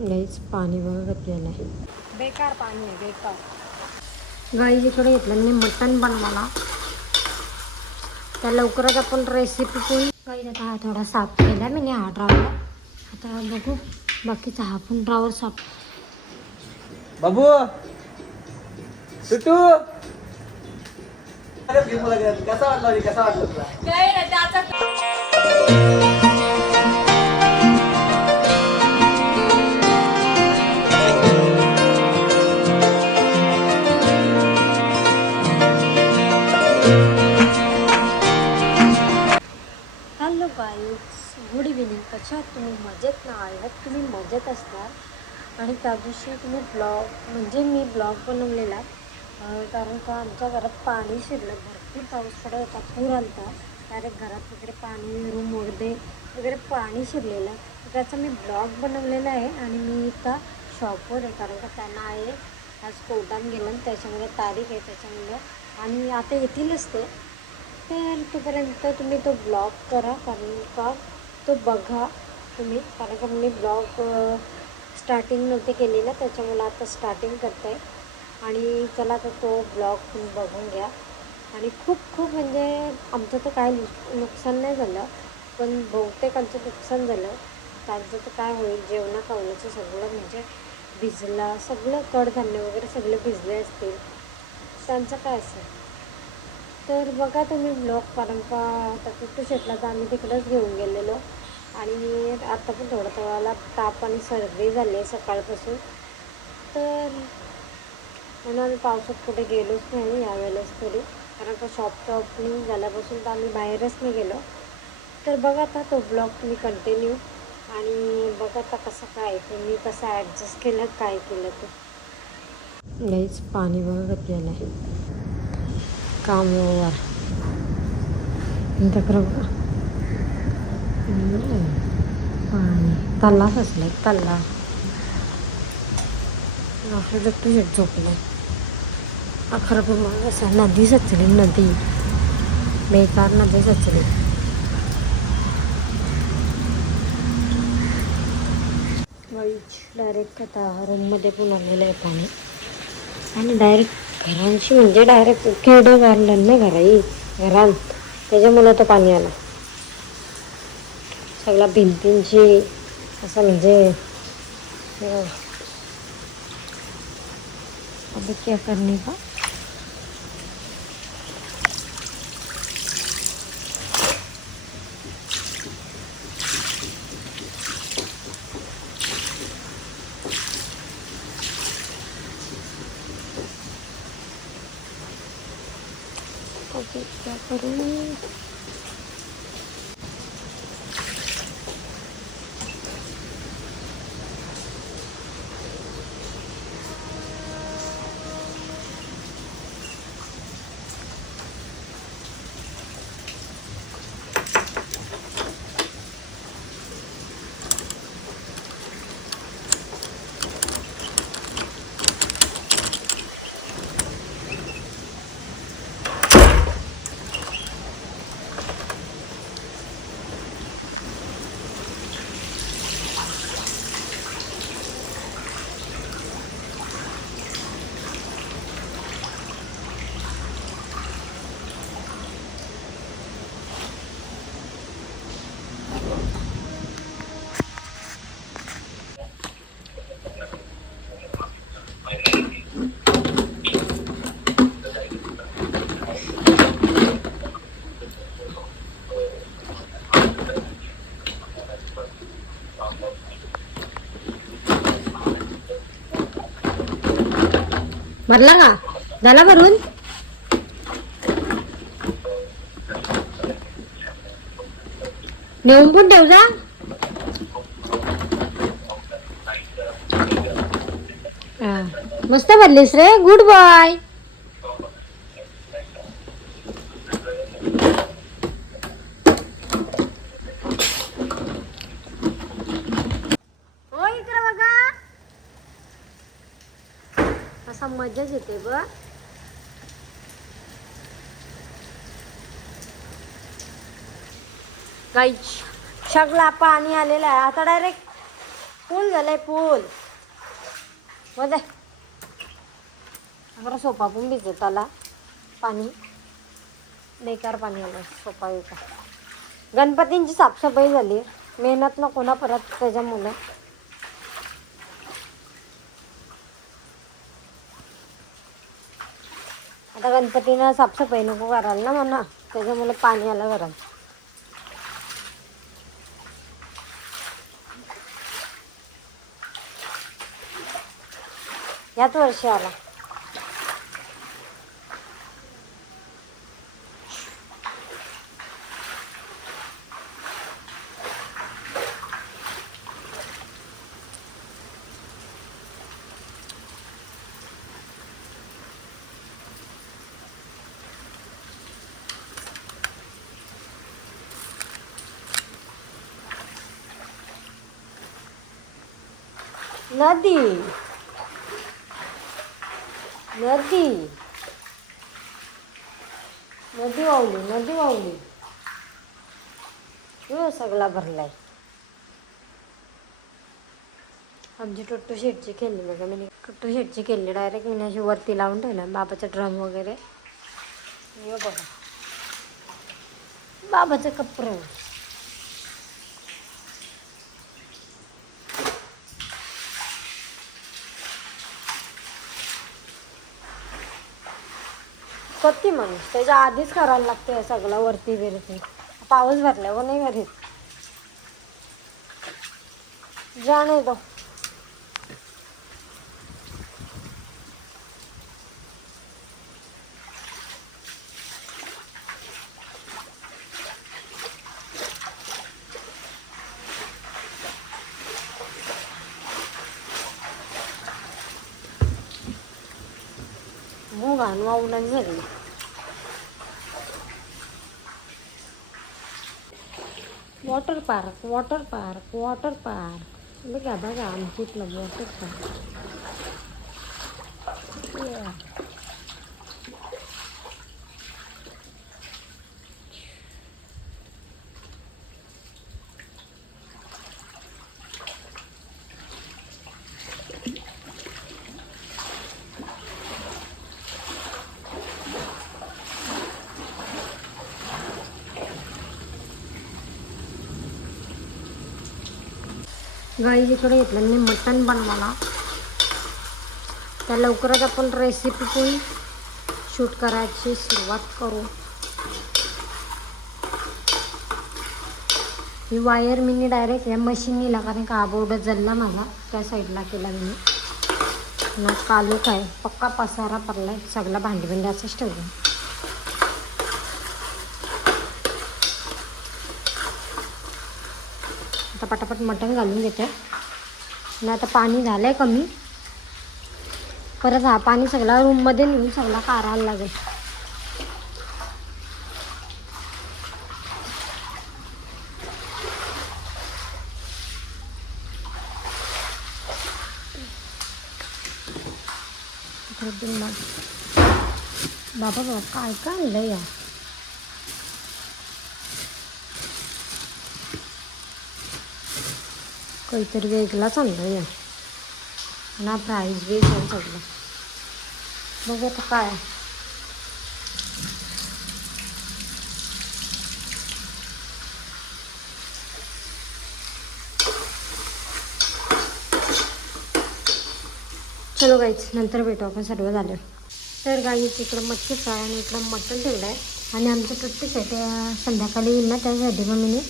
गाईच पाणी बघा किती आलंय, बेकार पाणी आहे बेकार। गाई इकडे घेतलं मी मटण बनवायला, त्या लवकरच आपण रेसिपी पण गाईच आता हा थोडा साफ केला मी हा ड्रावर। आता बघू बाकीचा हा पण ड्रावर साफ। बाबू टुटू कसा वाटला तुला? काय रे त्याचा हॅलो गाईज, गुड इव्हिनिंग। कशा आहात तुम्ही? मजेत ना? आय होप तुम्ही मजेत असणार। आणि त्या दिवशी तुम्ही ब्लॉग म्हणजे मी ब्लॉग बनवलेला, कारण का आमच्या घरात पाणी शिरलं, भरपूर पाऊस पडत होता, पूर आला होता डायरेक्ट घरात वगैरे पाणी, रूममध्ये वगैरे पाणी शिरलेलं, तर त्याचा मी ब्लॉग बनवलेला आहे। आणि मी इथं शॉपवर आहे, कारण का त्यांना आहे आज कोर्टात गेलं, त्याच्यामुळे तारीख आहे त्याच्यामुळे, आणि आता येतीलच ते। तर तोपर्यंत तुम्ही तो ब्लॉग करा, कारण का तो बघा तुम्ही, कारण का मी ब्लॉग स्टार्टिंग नव्हते केलेलं, त्याच्यामुळे आता स्टार्टिंग करते आहे। आणि चला तर तो ब्लॉग तुम्ही बघून घ्या। आणि खूप खूप म्हणजे आमचं तर काय नुकसान नाही झालं, पण बहुतेकांचं नुकसान झालं। त्यांचं तर काय होईल, जेवणा खावण्याचं सगळं म्हणजे भिजला, सगळं कडधान्य वगैरे सगळे भिजले असतील, त्यांचं काय असेल। तर बघा तुम्ही ब्लॉग, कारण का आता टुट्टू शेटला तर आम्ही तिकडेच घेऊन गेलेलो, आणि आता पण थोडं थोडाला ताप आणि सर्दी झाली आहे सकाळपासून। तर म्हणून आम्ही पावसात कुठे गेलोच नाही यावेळेस तरी, कारण का शॉपचं ओपनिंग झाल्यापासून तर आम्ही बाहेरच नाही गेलो। तर बघा आता तो ब्लॉग तुम्ही कंटिन्यू, आणि बघा आता कसं काय तुम्ही कसं ॲडजस्ट केलं, काय केलं ते। गाईच पाणी बघा किती आलंय, काम ओव्हर तक्र बघा पाणी तल्ला फसलं, तल्ला टुट्टू शेट झोपलं। अखरं पण मग असं नदी सचली, नदी बेकार नदी सचली। वाईच डायरेक्ट आता रूममध्ये पण आलेलं आहे पाणी, आणि डायरेक्ट घरांशी म्हणजे डायरेक्ट खेडं गारलं ना घरात, त्याच्यामुळं तो पाणी आला सगळ्या भिंतींची, असं म्हणजे अभी क्या करने का। अभी क्या करूँ, भरला का? झाला भरून? नेऊन पण ठेव जा। मस्त भरलीस रे, गुड बॉय। हो इकडे बघा, असा मजाच येते बघ। गाईच सगळा पाणी आलेला आहे आता डायरेक्ट पूल झालाय पूल. मजा अगर सोपा पण भिजत आला. पाणी बेकार पाणी आलं सोपा बिपा. गणपतींची साफसफाई झाली. मेहनत नको ना परत त्याच्यामुळे. आता गणपतीनं साफसफाई नको करायला ना म्हणा, त्याच्यामुळे पाणी आलं घरात. याच वर्षी आला. नदी नदी नदी वावली. सगळा भरलाय. आमची टोटू शेटची खेळली बघा मी. टोटू शेटची खेळली डायरेक्ट मी अशी वरती लावून ठेवलं बाबाचा ड्रम वगैरे. हे बघा बाबाचं कपडे. कधी माणूस त्याच्या आधीच करायला लागते हे सगळं वरती बिरती. पाऊस भरल्यावर नाही घरीत जाणे तो. मूग वाहून झाली. वॉटर पार्क बघा आमच्या इथलं वॉटर पार्क. गाईज इकडे घेतलं मी मटण बनवायला. तर लवकरच आपण रेसिपी पण शूट करायची सुरुवात करू. ही वायर मी डायरेक्ट या मशीनीला, कारण का बोर्ड जळला माझा त्या साईडला केला मी ना. कालू काय पक्का पसारा पडलाय सगळा. भांडी असंच ठेवलं. आता पटापट मटण घालून घेते ना. आता पाणी झालं आहे कमी. परत हा पाणी सगळा रूममध्ये नेऊन सगळा काढायला लागेल. बाबा काय काय आणलं या. काहीतरी वेगळाच आणलं या ना. प्राईज बी सगळं बघू आता काय. चलो गाईच नंतर भेटू आपण सर्व झालं तर. गाईच इकडं मच्छी फ्राय आणि इकडं मटण ठेवलं आहे. आणि आमचं टुट्टीसाठी संध्याकाळी येईल ना, त्यासाठी मग मी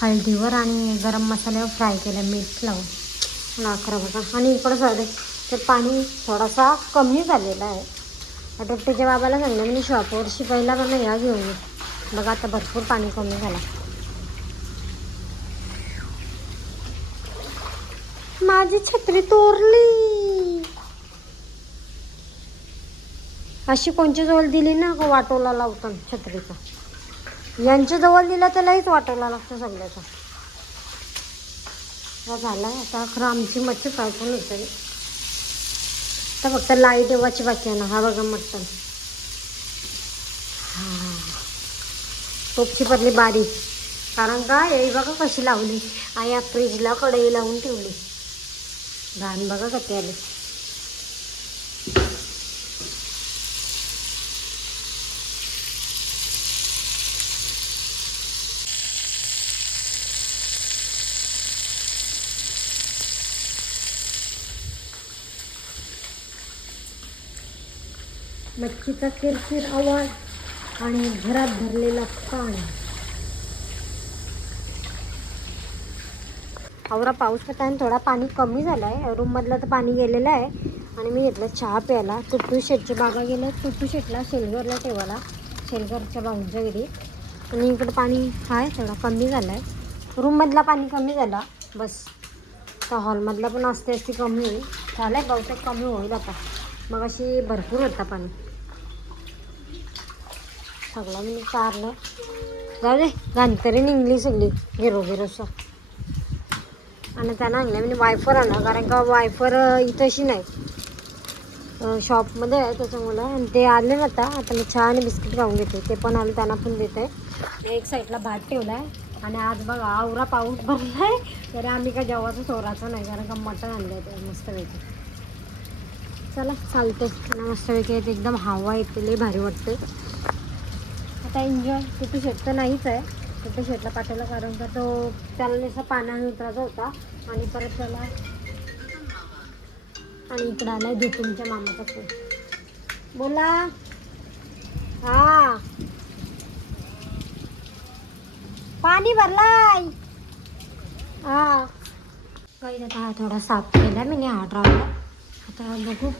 हळदीवर आणि गरम मसाल्यावर फ्राय केलं मीठ लावून. अकरा बघा. आणि इकडं सॉरी तर पाणी थोडासा कमी झालेला आहे. टुट्टीच्या बाबाला सांगलं मी शॉपवर शिकायला का नाही या घेऊन ये. बघा आता भरपूर पाणी कमी झालं. माझी छत्री तोरली. अशी कोणच्या जवळ दिली ना का वाटोला लावतात छत्रीचा. यांच्या जवळ दिला त्यालाहीच वाटोला लागतं सगळ्याचा. झाला आता खरं आमची मच्छी फ्राय पण होते. तर फक्त लाईट येवाची बाकी आहे ना. हा बघा मटण. हां टोपची पडली बारीक. कारण का हे बघा कशी लावली. आणि या फ्रीजला कढई लावून ठेवली. घाण बघा कधी आली. मच्छीचा किरकिर आवाज आणि घरात भरलेला पाणी. आवरा पाऊस पडता आणि थोडा पाणी कमी झाला आहे. रूममधलं तर पाणी गेलेलं आहे. आणि मी घेतलं चहा प्यायला. टुट्टू शेटची बाबा गेलं टुट्टू शेटला शेलघरला ठेवायला, शेलघरच्या भाऊंच्या घरी. आणि इकडं पाणी आहे थोडा कमी झाला आहे. रूममधला पाणी कमी झाला बस. तर हॉलमधला पण असते असते कमी होईल. झालं आहे बहुतेक कमी होईल आता. मग अशी भरपूर होता पाणी. सगळं मी चारलं. जाऊ दे घाणतरी निघली सगळी गिरोगिरोसं. आणि त्यांना आणलं म्हणजे वायफर आणलं, कारण का वायफर इथंशी नाही शॉपमध्ये आहे त्याच्यामुळं. आणि ते आले ना आता मी चहा आणि बिस्किट खाऊन घेते. ते पण आले त्यांना पण देते. एक साईडला भात ठेवला आहे. आणि आज बघा आवरा पाऊस भरला आहे तरी आम्ही काय जेवायचं सोराचं नाही, कारण का मटण आणलं आहे ते मस्तपैकी. चला चालते आणि मस्तपैकी येते एकदम हवा येते, लई भारी वाटते. आता एन्जॉय. टुट्टू शेट तर नाहीच आहे. टुट्टू शेटला पाठवलं कारण का तो त्याला जसं पाण्याने उतरायचा होता. आणि परत त्याला आणि इकडं आलाय तुमच्या मामाचा फोन. बोला. हा पाणी भरलाय. हा काही आता हा थोडा साफ केला मी हा ड्रावर. आता बघू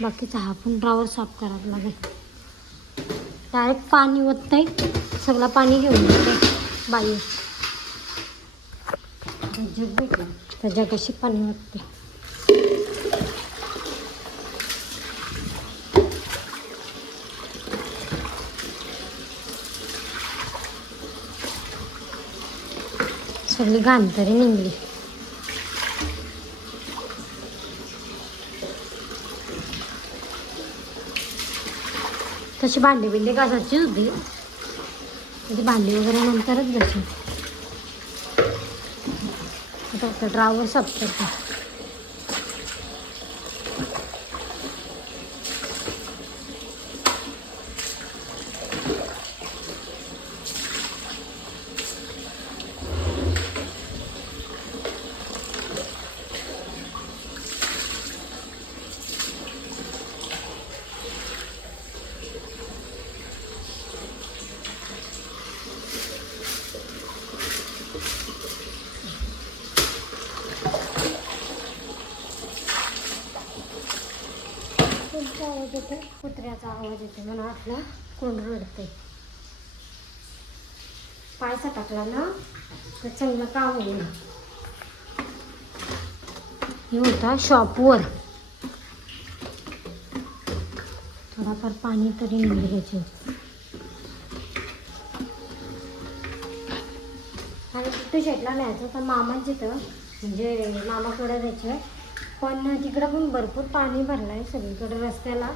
बाकीचा हा पण ड्रावर साफ करायला लागेल. डायरेक्ट पाणी ओततंय सगळं पाणी घेऊन येते बाई. जग भेटला तर जगाशी पाणी वाटते. सगळी घाण तरी निघली. तशी भांडी बिंडी घासायची होती. म्हणजे भांडी वगैरे नंतरच घासून. आता ड्रावर साफ करते. आवाज येते, कुत्र्याचा आवाज येते म्हणून आपला कोण रडते. पायसा टाकला ना तर चांगलं काम होईल. हे होता शॉपवर. थोडाफार पाणी तरी निघायचे. आणि टुट्टू शेटला न्यायचं तर मामांची तर म्हणजे मामाकडे द्यायचं. पण तिकडं पण भरपूर पाणी भरलं आहे सगळीकडे रस्त्याला.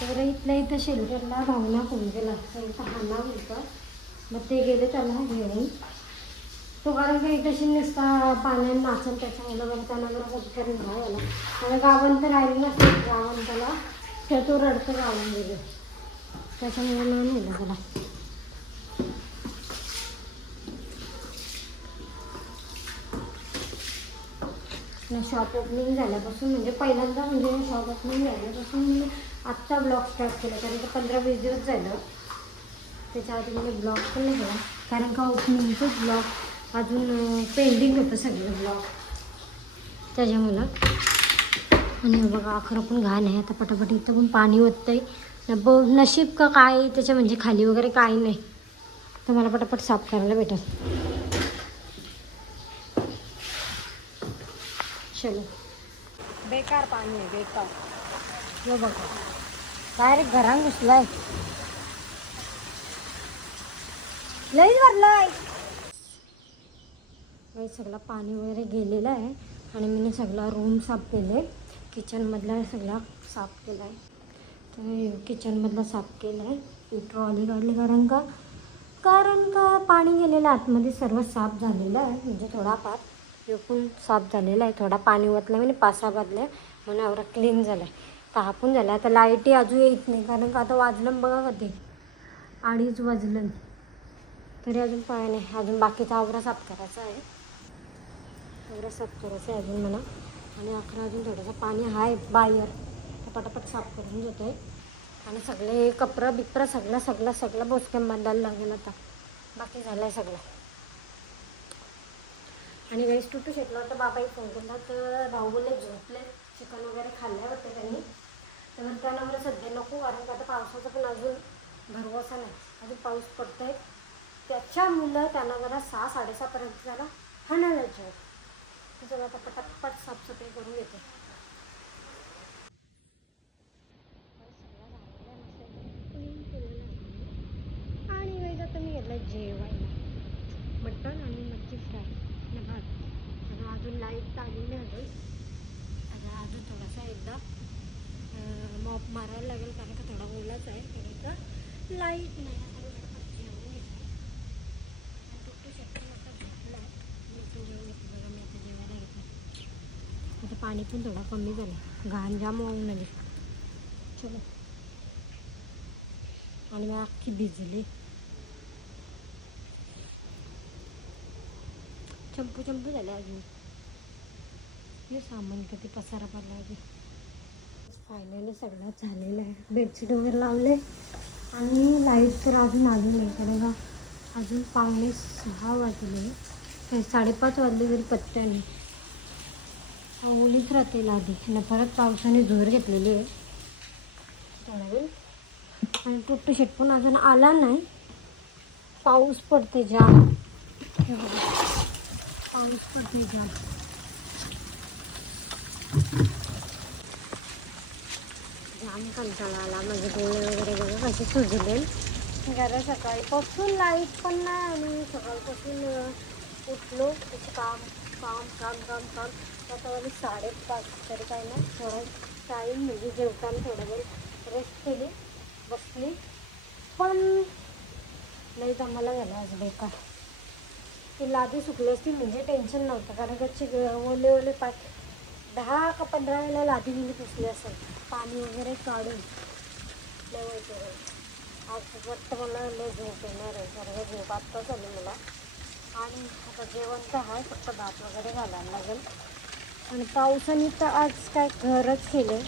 तर इथल्या इथं शेलघरला भावना फोन केला तर इथं हाना होतं. मग ते गेले त्याला घेऊन. तो कारण का इथंशी नुसता पाण्याने नाचन त्याच्यामुळं बरं त्यांना बरं पटकन राहायला. आणि गावन तर राहिलं नसतं गावन त्याला. तर तो रडतं गावन गेले त्याच्यामुळे नाही नेलं त्याला. शॉप ओपनिंग झाल्यापासून म्हणजे पहिल्यांदा म्हणजे शॉप ओपनिंग झाल्यापासून मी आत्ता ब्लॉग स्टार्ट केला. कारण का 15-20 दिवस झालं. त्याच्या आधी मला ब्लॉग पण नाही केला कारण का ओपनिंगचंच ब्लॉग अजून पेंडिंग होतं सगळं ब्लॉग त्याच्यामुळं. आणि बघा अखरं पण घाण आहे. आता पटापट इथं पण पाणी ओततंय. नशीब का काय त्याच्या म्हणजे खाली वगैरे काही नाही तर मला पटापट साफ करायला भेटेल. चलो. बेकार पाणी आहे बेकार. हे बघा डायरेक्ट घरात घुसलाय. लई भरलाय. सगळं पाणी वगैरे गेलेलं आहे. आणि मी सगळा रूम साफ केले. किचनमधला सगळा साफ केला आहे. तर किचनमधला साफ केला आहे. ही ट्रॉली काढली कारण का पाणी गेलेलं आतमध्ये सर्व साफ झालेलं आहे म्हणजे थोडाफार. हे पण साफ झालेला आहे. थोडा पाणी ओतला म्हणजे 5-6 बादल्या म्हणून एवढा क्लीन झाला आहे. तापून झाला. आता लाईटही अजून येत नाही कारण का आता वाजलं बघा कधी 2:30 वाजलं तरी अजून पाय नाही. अजून बाकीचा आवरा साफ करायचा आहे. आवरा साफ करायचा आहे अजून मला. आणि अकरा अजून थोडंसं पाणी आहे बाहेर तर पटापट साफ करून घेतो आहे. आणि सगळे कपडं बिपरं सगळं बोचक्यान बांधायला लागेल आता. बाकी झालं आहे सगळं. आणि वेळेस टुटू शकला तर बाबाही फोन केला तर भाऊ बोलले झोपले चिकन वगैरे खाल्ले होते त्यांनी. तर त्यांना मला सध्या नको कारण का आता पावसाचा पण अजून भरवसा नाही. अजून पाऊस पडतो आहे त्याच्यामुळं त्यांना जरा 6-6:30पर्यंत जरा हाणायला जाऊ. चला आता पटापट साफसफाई करून घेते. आणि वेळेस आता मी घेतलं जेवायला मटण आणि मच्छी फ्राय आणि भात. आता अजून लाईट आली नाही आता अजून थोडासा एकदा मॉप मारायला लागेल कारण का थोडा ओलाच आहे कारण का लाईट नाही. आता जेवण घेतलं आणि टुकटू शकतो आता झोपला मी तो जेवण घेतलं बघा. मी आता जेवायला घेतलं. आता पाणी पण थोडा कमी झालं घाण जाम वाहून आली. चलो आणि मग अख्खी भिजली. चंपू झाले अजून. हे सामान कधी पसारा पडला अजून. फायनली सगळं झालेलं आहे. बेडशीट वगैरे लावले आणि लाईट तर अजून आली नाही इकडे का. अजून 5:45 वाजले. 5:30 वाजले तरी पत्त्या नाही. ओलीच राहते आधी आणि परत पावसाने जोर घेतलेली आहे थोडा वेळ. आणि टुट्टू शेट पण अजून आला नाही. पाऊस पडते जाम. हे बघा पाऊस पडते जाम. जाम कंटाळा आला. माझे डोळे वगैरे बघा कसे सुजले. घरा सकाळीपासून लाईट पण नाही आणि सकाळपासून उठलो त्याचं काम काम काम काम काम. आता वाजले 5:30 तरी काय नाही. थोडं टाईम म्हणजे जेवताना थोडा वेळ रेस्ट केली बसली पण लई आम्हाला झालं आज बेकार. ती लादी सुकली असती म्हणजे टेन्शन नव्हतं कारण कच्चे ओले पाय 10 का 15 वेळेला लादी म्हणजे पुसली असेल पाणी वगैरे काढून. लय वाईट आज वाटतं मला लय झोप येणार आहे कारण झोप आत्ताच आली मला. आणि आता जेवण तर आहे फक्त भात वगैरे घालायला लागेल. आणि पावसाने तर आज काय घरच केलं.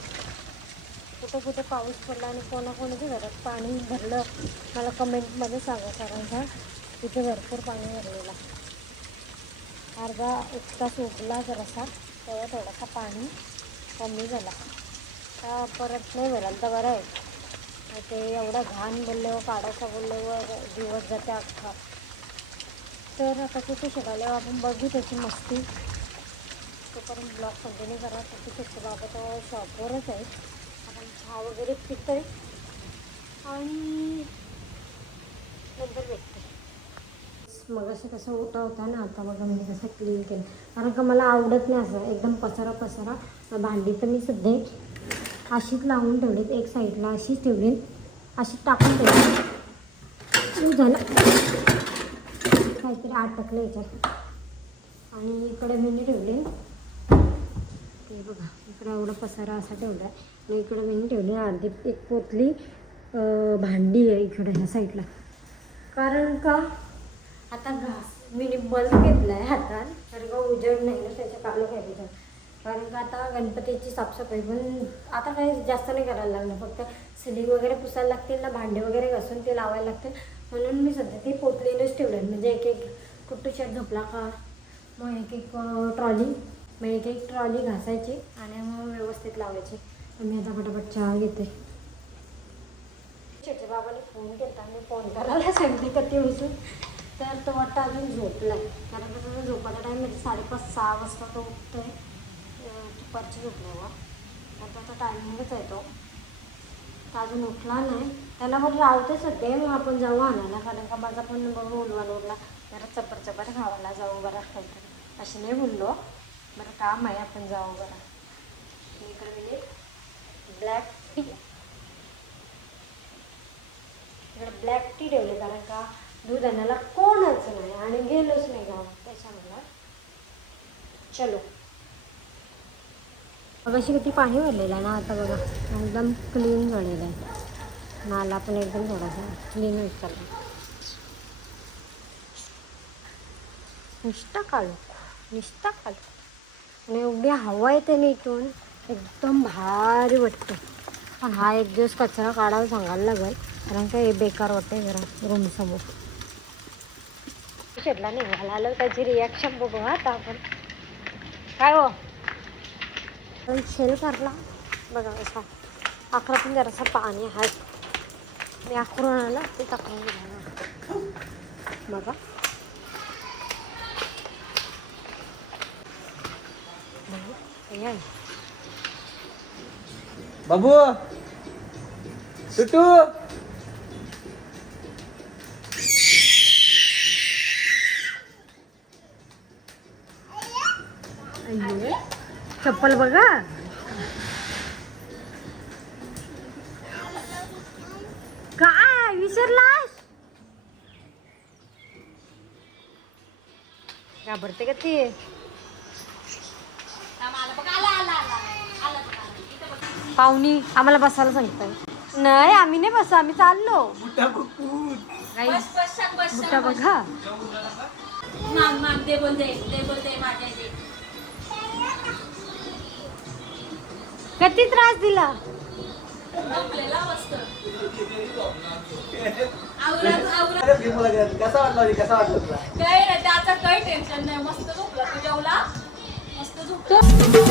कुठं पाऊस पडला आणि कोणाकोणाच्या घरात पाणी भरलं मला कमेंटमध्ये सांगा कारण का तिथे भरपूर पाणी भरलेलं. अर्धा 1 तास उगला जरासा तेव्हा थोडासा पाणी कमी झाला. का परत नाही भरायला तर बरं आहे. ते एवढा घाण बोलल्यावर काढायचा बोलल्यावर दिवस जाते अख्खा. तर आता कुठे शिकायला आपण बघू त्याची मस्ती. तोपर्यंत ब्लॉग कंटिन्यू करा. कुठे शिकतो बाबा तो शॉपवरच आहे. आपण चहा वगैरे पितो आहे आणि नंतर भेटते. मग असं कसं होता ना आता बघा मी कसं क्लीन केलं कारण का मला आवडत नाही असं एकदम पसारा. भांडी तर मी सध्या अशीच लावून ठेवलीत एक साईडला अशीच ठेवली अशीच टाकून ठेवली झालं काहीतरी अटकलं याच्यात. आणि इकडे मी ठेवले ते बघा इकडे एवढा पसारा असा ठेवला आहे. आणि इकडे मी ठेवली अर्धी एक पोतली भांडी आहे इकडे ह्या साईडला कारण का आता घास मी बल्ब घेतला आहे हातात कारण का उजेड नाही ना त्याच्या कालो घ्यायचं. कारण का आता गणपतीची साफसफाई पण आता काही जास्त नाही करायला लागलं. फक्त सिलिंग वगैरे पुसायला लागतील ना भांडे वगैरे घासून ते लावायला लागतील. म्हणून मी सध्या ती पोतलीनंच ठेवलं म्हणजे एक कुट्टू शेट झोपला का मग एक ट्रॉली मग एक ट्रॉली घासायची आणि मग व्यवस्थित लावायची. मी आता पटापट चहा घेते. शेटच्या बाबाने फोन केला मी फोन करायला सांगते कधी उचलून तर तो वाटतं अजून झोपला आहे कारण का त्याचा झोपायचा टाईम म्हणजे 5:30-6 वाजता तो उठतो आहे. दुपारची झोपल्यावर तर त्याचा टायमिंगच आहे तो. तर अजून उठला नाही. त्याला पण राहते सध्या मग आपण जाऊ आणायला कारण का माझा पण बघू उडला जरा चपर खावायला जाऊ बरा काहीतरी असे नाही बोललो बरं काम आहे आपण जाऊ बरा. इकडे मी ब्लॅक टी इकडे ब्लॅक टी ठेवले कारण का दूध आणायला कोणच नाही आणि गेलोच नाही गावात त्याच्यामुळं. चलो. अशी किती पाणी भरलेलं आहे ना आता बघा, एकदम क्लीन झालेलं आहे. नाला पण एकदम थोडासा क्लीन होत चालला. नुसता आणि एवढी हवा येते ना इथून, एकदम भारी वाटतं. पण हा एक दिवस कचरा काढायला सांगायला लागेल, कारण काय बेकार वाटते जरा रूमसमोर. शेटला निघायला आलं, त्याची रिॲक्शन बघू आता आपण. काय हो शेल करला बघा कसा. अकरातून जरासं पाणी आहे, मी अकरून आला ते टाकून निघाला बघा. बाबू टुटू चप्पल बघा. काय विसरलास? घाबरते का ती? पाहुणी आम्हाला बसायला सांगताय. नाही आम्ही नाही बसा, आम्ही चाललो. बुट्टा बघा. किती त्रास दिला. कसा वाटलं तुला? काय त्याचं काही टेन्शन नाही. मस्त झोपला, तू जेवला? मस्त झोपला.